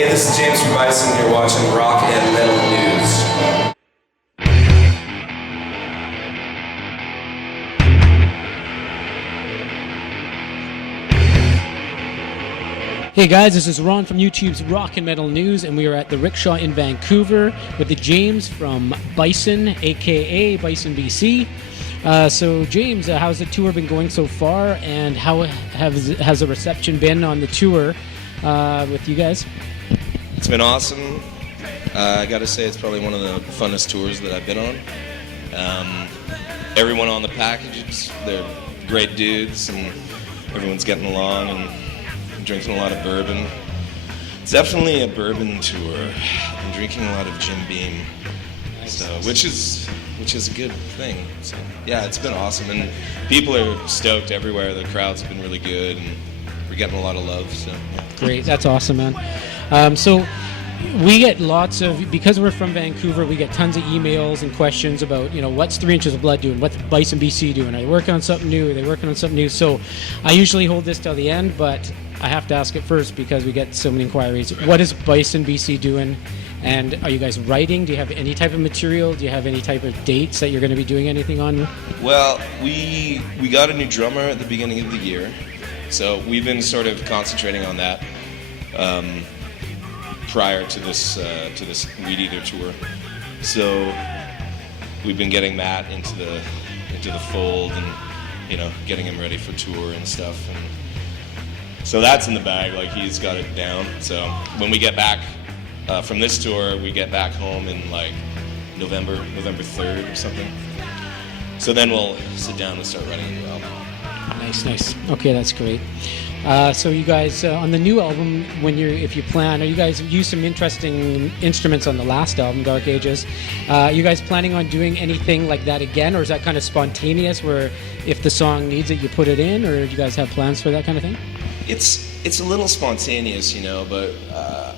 Hey, this is James from Bison. You're watching Rock and Metal News. Hey guys, this is Ron from YouTube's Rock and Metal News, and we are at the Rickshaw in Vancouver with the James from Bison, aka Bison BC. So James, how's the tour been going so far, and how has the reception been on the tour with you guys? It's been awesome. I gotta say it's probably one of the funnest tours that I've been on. Everyone on the packages, they're great dudes, and everyone's getting along and drinking a lot of bourbon. It's definitely a bourbon tour. I'm drinking a lot of Jim Beam, so which is a good thing. So yeah, it's been awesome, and people are stoked everywhere. The crowds have been really good, and we're getting a lot of love. So yeah. Great, that's awesome, man. So we get lots of, because we're from Vancouver, we get tons of emails and questions about, what's 3 Inches of Blood doing? What's Bison BC doing? Are they working on something new? Are they working on something new? So I usually hold this till the end, but I have to ask it first because we get so many inquiries. What is Bison BC doing? And are you guys writing? Do you have any type of material? Do you have any type of dates that you're going to be doing anything on? Well, we got a new drummer at the beginning of the year, so we've been sort of concentrating on that prior to this WEEDEATER tour. So we've been getting Matt into the fold, and getting him ready for tour and stuff. And so that's in the bag, like he's got it down. So when we get back from this tour, we get back home in like November 3rd or something. So then we'll sit down and start writing a new album. Nice. Okay, that's great. So you guys, on the new album, if you plan, you guys used some interesting instruments on the last album, Dark Ages. You guys planning on doing anything like that again, or is that kind of spontaneous, where if the song needs it, you put it in, or do you guys have plans for that kind of thing? It's a little spontaneous, but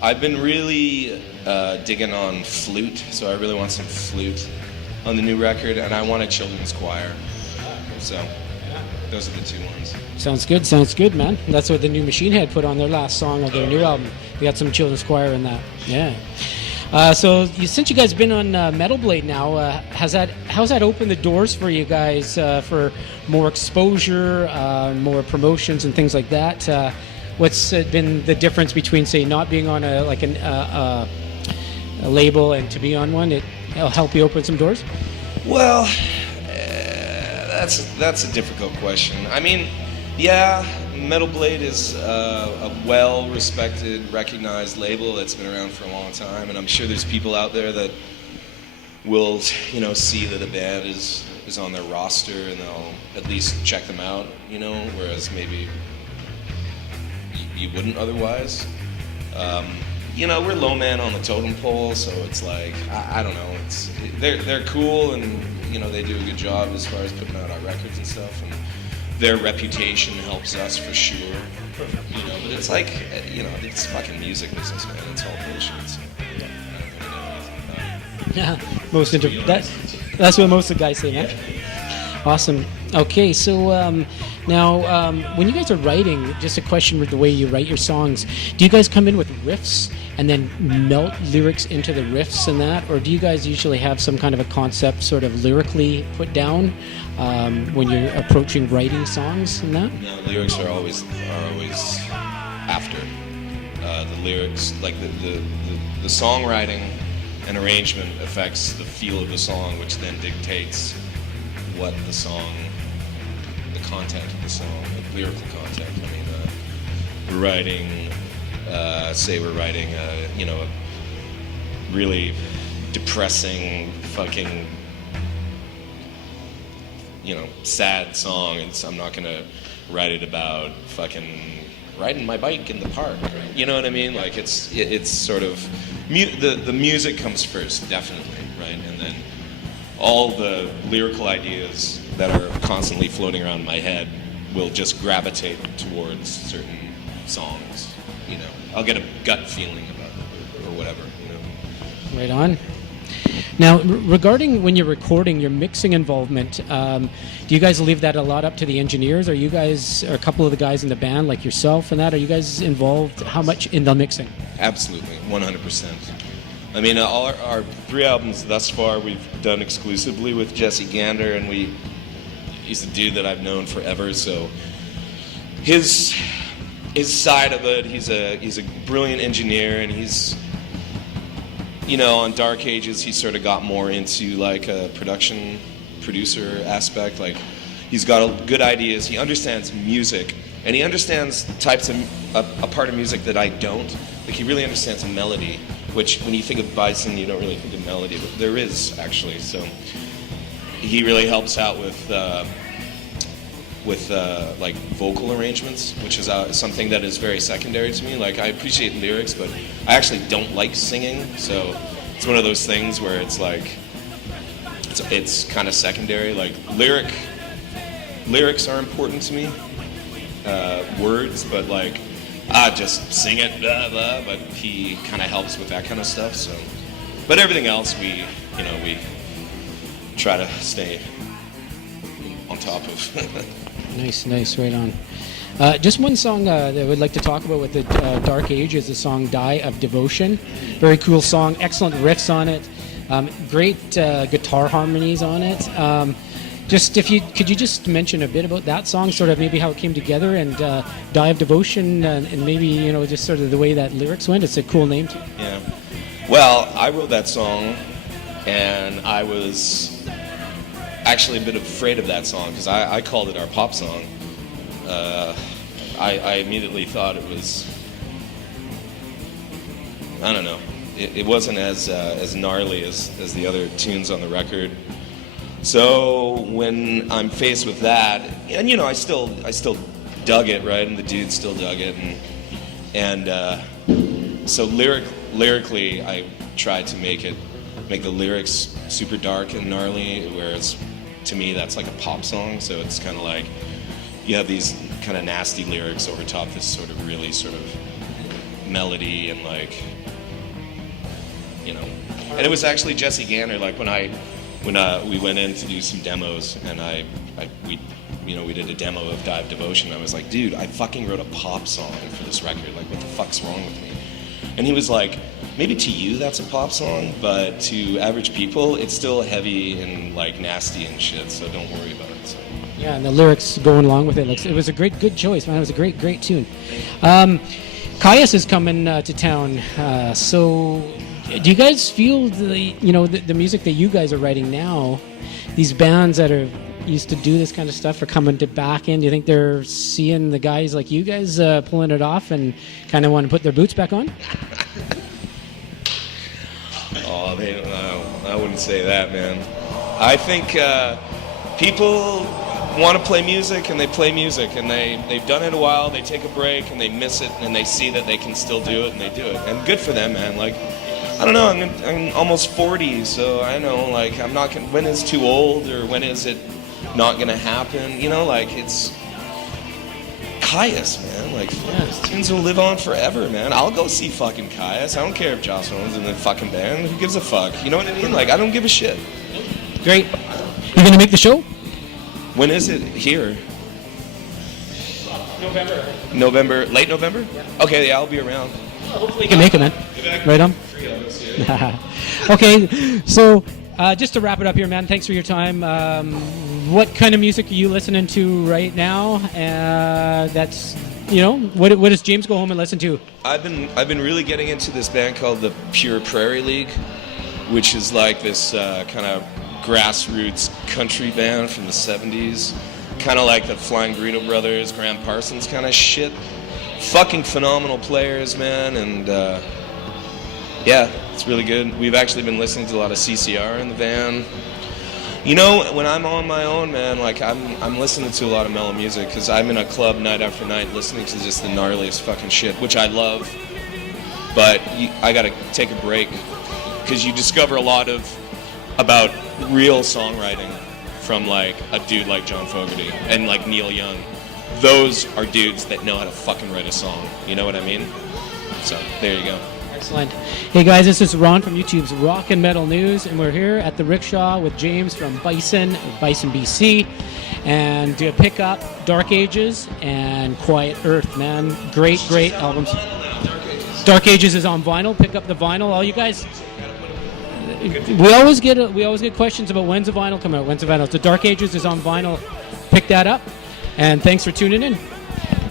I've been really digging on flute, so I really want some flute on the new record, and I want a children's choir. So those are the two ones. Sounds good, man. That's what the new Machine Head put on their last song of their new album. We got some children's choir in that. Yeah. So since you guys been on Metal Blade now, how's that opened the doors for you guys for more exposure, more promotions and things like that? What's been the difference between, say, not being on a label and to be on one? It'll help you open some doors? Well, that's a difficult question. I mean, yeah, Metal Blade is a well-respected, recognized label that's been around for a long time, and I'm sure there's people out there that will, see that a band is on their roster and they'll at least check them out, whereas maybe you wouldn't otherwise. We're low man on the totem pole, so it's like I don't know. They're cool, and they do a good job as far as putting out our records and stuff, and their reputation helps us for sure. But it's like it's fucking music business, man. It's all bullshit. So, yeah, that's what most of the guys say, man. Awesome. Okay, so now when you guys are writing, just a question with the way you write your songs, do you guys come in with riffs and then melt lyrics into the riffs and that, or do you guys usually have some kind of a concept sort of lyrically put down when you're approaching writing songs and that? No, lyrics are always after. The lyrics, like the songwriting and arrangement affects the feel of the song, which then dictates what the content of the song, the lyrical content. I mean, we're writing a really depressing, fucking, sad song, and so I'm not gonna write it about fucking riding my bike in the park. You know what I mean? Like it's sort of the music comes first, definitely, right, and then all the lyrical ideas that are constantly floating around my head will just gravitate towards certain songs. I'll get a gut feeling about it or whatever. Right on. Now, regarding when you're recording, your mixing involvement, do you guys leave that a lot up to the engineers? Are you guys, or a couple of the guys in the band, like yourself and that, are you guys involved how much in the mixing? Absolutely, 100%. I mean, all our 3 albums thus far we've done exclusively with Jesse Gander, and he's a dude that I've known forever, so his side of it, he's a brilliant engineer, and he's, you know, on Dark Ages, he sort of got more into like a producer aspect. Like, he's got good ideas. He understands music, and he understands types of a part of music that I don't. Like, he really understands melody, which when you think of Bison, you don't really think of melody, but there is actually. So he really helps out with like vocal arrangements, which is something that is very secondary to me. Like, I appreciate lyrics, but I actually don't like singing, so it's one of those things where it's like it's kind of secondary. Like, lyrics are important to me, words, but like just sing it, blah blah. But he kind of helps with that kind of stuff. So, but everything else we try to stay on top of. Nice, right on. Just one song that I would like to talk about with the Dark Age is the song Die of Devotion. Very cool song, excellent riffs on it, great guitar harmonies on it. Could you just mention a bit about that song, sort of maybe how it came together, and Die of Devotion, and maybe, you know, just sort of the way that lyrics went. It's a cool name too. Yeah. Well, I wrote that song, and I was actually a bit afraid of that song because I called it our pop song. I immediately thought it was, I don't know, it wasn't as gnarly as the other tunes on the record. So when I'm faced with that, and you know, I still dug it, right, and the dude still dug it, and so lyrically I tried to make the lyrics super dark and gnarly, whereas to me that's like a pop song. So it's kind of like you have these kind of nasty lyrics over top this sort of really sort of melody, and like, you know. And it was actually Jesse Gander, like when we went in to do some demos, and we did a demo of Die of Devotion. I was like, dude, I fucking wrote a pop song for this record. Like, what the fuck's wrong with me? And he was like, maybe to you that's a pop song, but to average people, it's still heavy and like nasty and shit. So don't worry about it. So. Yeah, and the lyrics going along with it. Like, it was a good choice, man. It was a great tune. Caius is coming to town. So, do you guys feel the music that you guys are writing now? These bands that are used to do this kind of stuff are coming back in. Do you think they're seeing the guys like you guys pulling it off and kind of want to put their boots back on? Oh, I wouldn't say that, man. I think people want to play music, and they play music, and they've done it a while, they take a break, and they miss it, and they see that they can still do it, and they do it. And good for them, man. Like, I don't know, I'm almost 40, so I know, like, I'm not gonna, when is too old, or when is it not gonna happen? You know, like, it's Caius, man. Like, these tunes will live on forever, man. I'll go see fucking Caius. I don't care if Joss Hone's in the fucking band. Who gives a fuck? You know what I mean? Like, I don't give a shit. Great. You gonna make the show? When is it here? November. Late November? Yeah. Okay, yeah, I'll be around. Well, hopefully you can make it, man. Right on. Okay, so just to wrap it up here, man, thanks for your time. What kind of music are you listening to right now? That's, you know, what does James go home and listen to? I've been really getting into this band called the Pure Prairie League, which is like this kind of grassroots country band from the 70s, kind of like the Flying Burrito Brothers, Graham Parsons kind of shit. Fucking phenomenal players, man, and yeah, it's really good. We've actually been listening to a lot of CCR in the van. You know, when I'm on my own, man, like I'm listening to a lot of mellow music because I'm in a club night after night listening to just the gnarliest fucking shit, which I love. But I gotta take a break because you discover a lot about real songwriting from like a dude like John Fogerty and like Neil Young. Those are dudes that know how to fucking write a song. You know what I mean? So there you go. Excellent. Hey guys, this is Ron from YouTube's Rock and Metal News, and we're here at the Rickshaw with James from Bison, BC, and to pick up Dark Ages and Quiet Earth, man. Great albums. Dark Ages is on vinyl. Pick up the vinyl. All you guys, we always get questions about when's the vinyl come out. When's the vinyl? So Dark Ages is on vinyl. Pick that up, and thanks for tuning in.